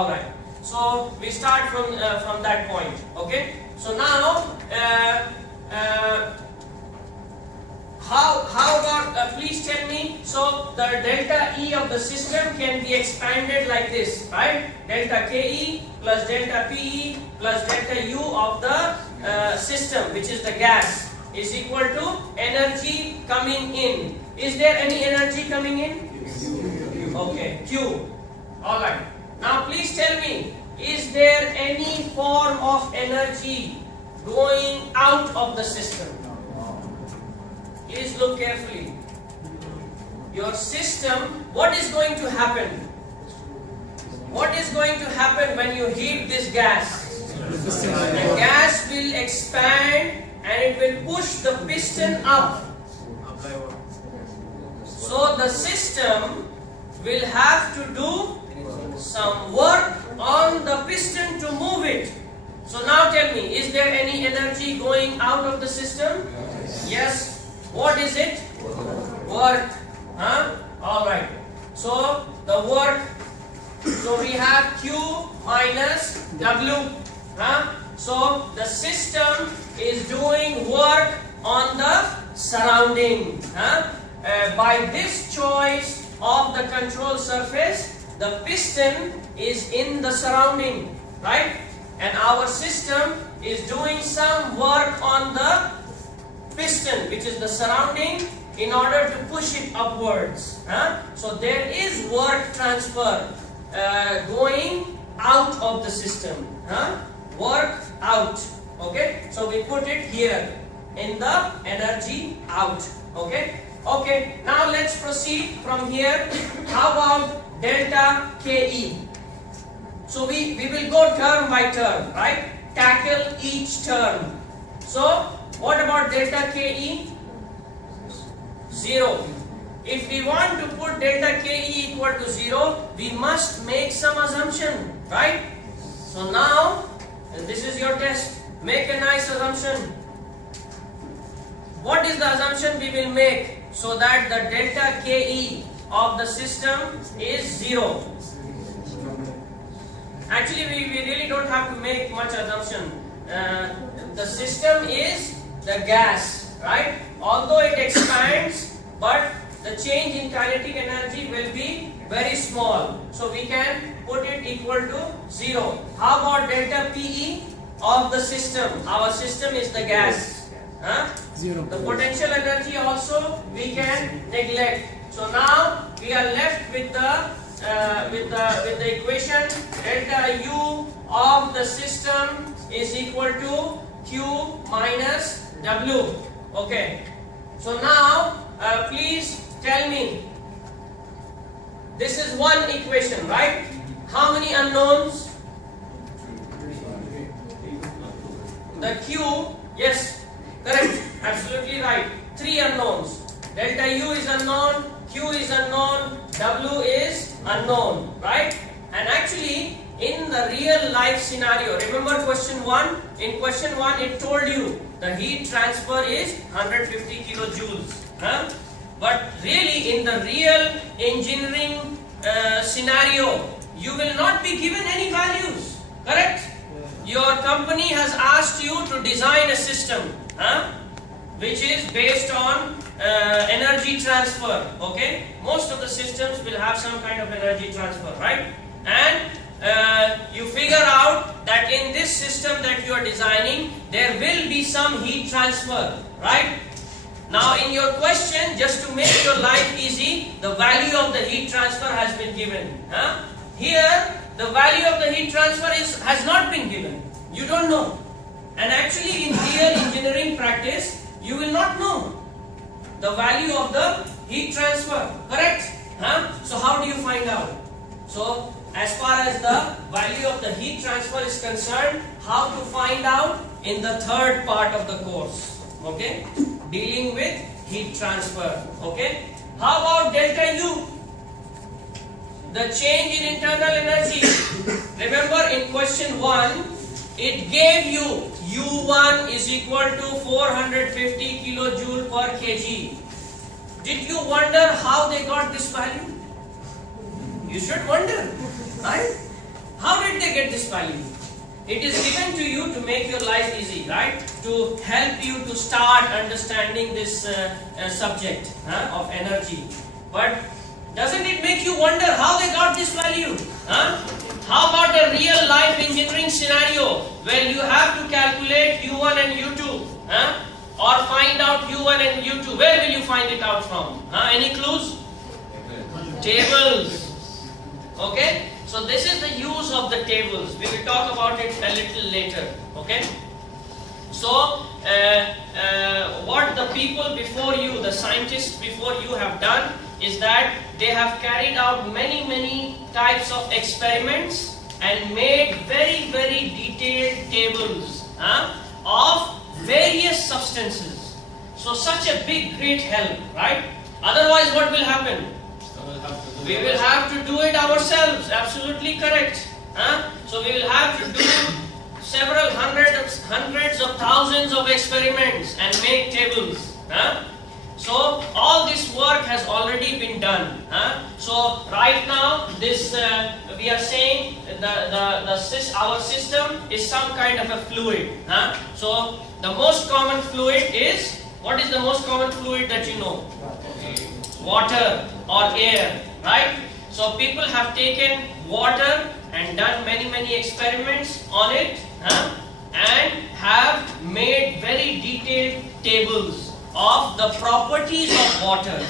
Alright, so we start from that point. Okay, so now how about please tell me, so the delta E of the system can be expanded like this, right? Delta KE plus delta PE plus delta U of the system, which is the gas, is equal to energy coming in. Is there any energy coming in? Okay, Q. Alright, now please tell me, is there any form of energy going out of the system? Please look carefully. Your system, what is going to happen? What is going to happen when you heat this gas? The gas will expand and it will push the piston up. So the system will have to do some work on the piston to move it. So now tell me, is there any energy going out of the system? Yes. What is it? Work. Huh? Alright. So the work, so we have Q minus W. Huh? So the system is doing work on the surrounding. Huh? By this choice of the control surface, the piston is in the surrounding, right? And our system is doing some work on the piston, which is the surrounding, in order to push it upwards. So there is work transfer going out of the system. Work out. Okay, so we put it here in the energy out. Okay. Okay, now let's proceed from here. How about delta KE? So we will go term by term, right? Tackle each term. So what about delta KE? 0. If we want to put delta KE equal to 0, we must make some assumption, right? So now, and this is your test, make a nice assumption. What is the assumption we will make so that the delta KE of the system is 0? Actually, we really don't have to make much assumption. The system is the gas, right? Although it expands, but the change in kinetic energy will be very small. So we can put it equal to 0. How about delta PE of the system? Our system is the gas. 0. The potential energy also we can neglect. So now we are left with the equation delta U of the system is equal to Q minus W. Okay. So now please tell me, this is one equation, right? How many unknowns? The Q, yes, correct, absolutely right. 3 unknowns. Delta U is unknown, Q is unknown, W is unknown, right? And actually, in the real life scenario, remember question 1? In question 1, it told you the heat transfer is 150 kilojoules. But really, in the real engineering scenario, you will not be given any values, correct? Your company has asked you to design a system, which is based on energy transfer. Okay, most of the systems will have some kind of energy transfer, right? And you figure out that in this system that you are designing, there will be some heat transfer, right? Now in your question, just to make your life easy, the value of the heat transfer has been given. Here, the value of the heat transfer has not been given. You don't know. And actually in real engineering practice, you will not know the value of the heat transfer, correct? So how do you find out? So as far as the value of the heat transfer is concerned, how to find out in the third part of the course, okay? Dealing with heat transfer, okay? How about delta U? The change in internal energy. Remember in question 1, it gave you U1 is equal to 450 kilojoule per kg. Did you wonder how they got this value? You should wonder, right? How get this value? It is given to you to make your life easy, right? To help you to start understanding this subject of energy. But doesn't it make you wonder how they got this value? How about a real life engineering scenario where you have to calculate U1 and U2? Or find out U1 and U2? Where will you find it out from? Any clues? Tables. Okay? So this is the use of the tables. We will talk about it a little later. Okay? So what the people before you, the scientists before you have done is that they have carried out many types of experiments and made very detailed tables of various substances. So such a big great help, right? Otherwise what will happen? We will have to do it ourselves. Absolutely correct. So we will have to do several hundreds of thousands of experiments and make tables. So all this work has already been done. So right now, this we are saying our system is some kind of a fluid. So the most common fluid is, what is the most common fluid that you know? Water or air, right? So people have taken water and done many experiments on it and have made very detailed tables of the properties of water,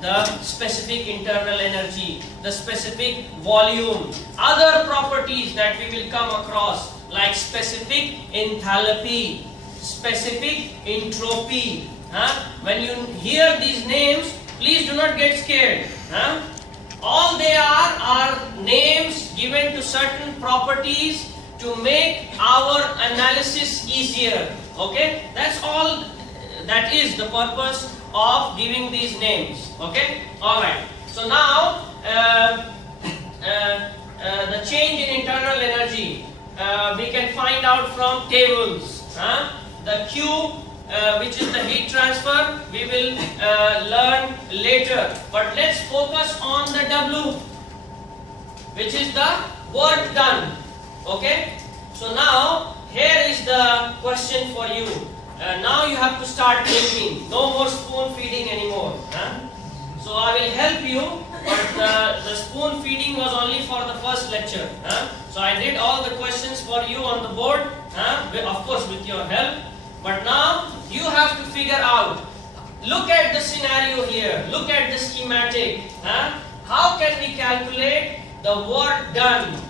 the specific internal energy, the specific volume, other properties that we will come across like specific enthalpy, specific entropy. When you hear these names, please do not get scared. All they are names given to certain properties to make our analysis easier. Okay? That's all. That is the purpose of giving these names. Okay? Alright. So now, the change in internal energy we can find out from tables. The Q, which is the heat transfer, we will learn later. But let's focus on the W, which is the work done. Okay? So now, here is the question for you. Now you have to start thinking. No more spoon feeding anymore. So I will help you, but the spoon feeding was only for the first lecture. So I did all the questions for you on the board, of course with your help. But now you have to figure out. Look at the scenario here. Look at the schematic. How can we calculate the work done?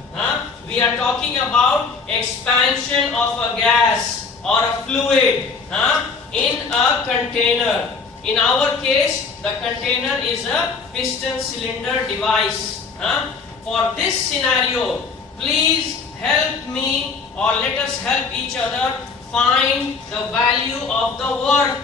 We are talking about expansion of a gas or a fluid in a container. In our case, the container is a piston cylinder device. For this scenario, please help me, or let us help each other find the value of the work.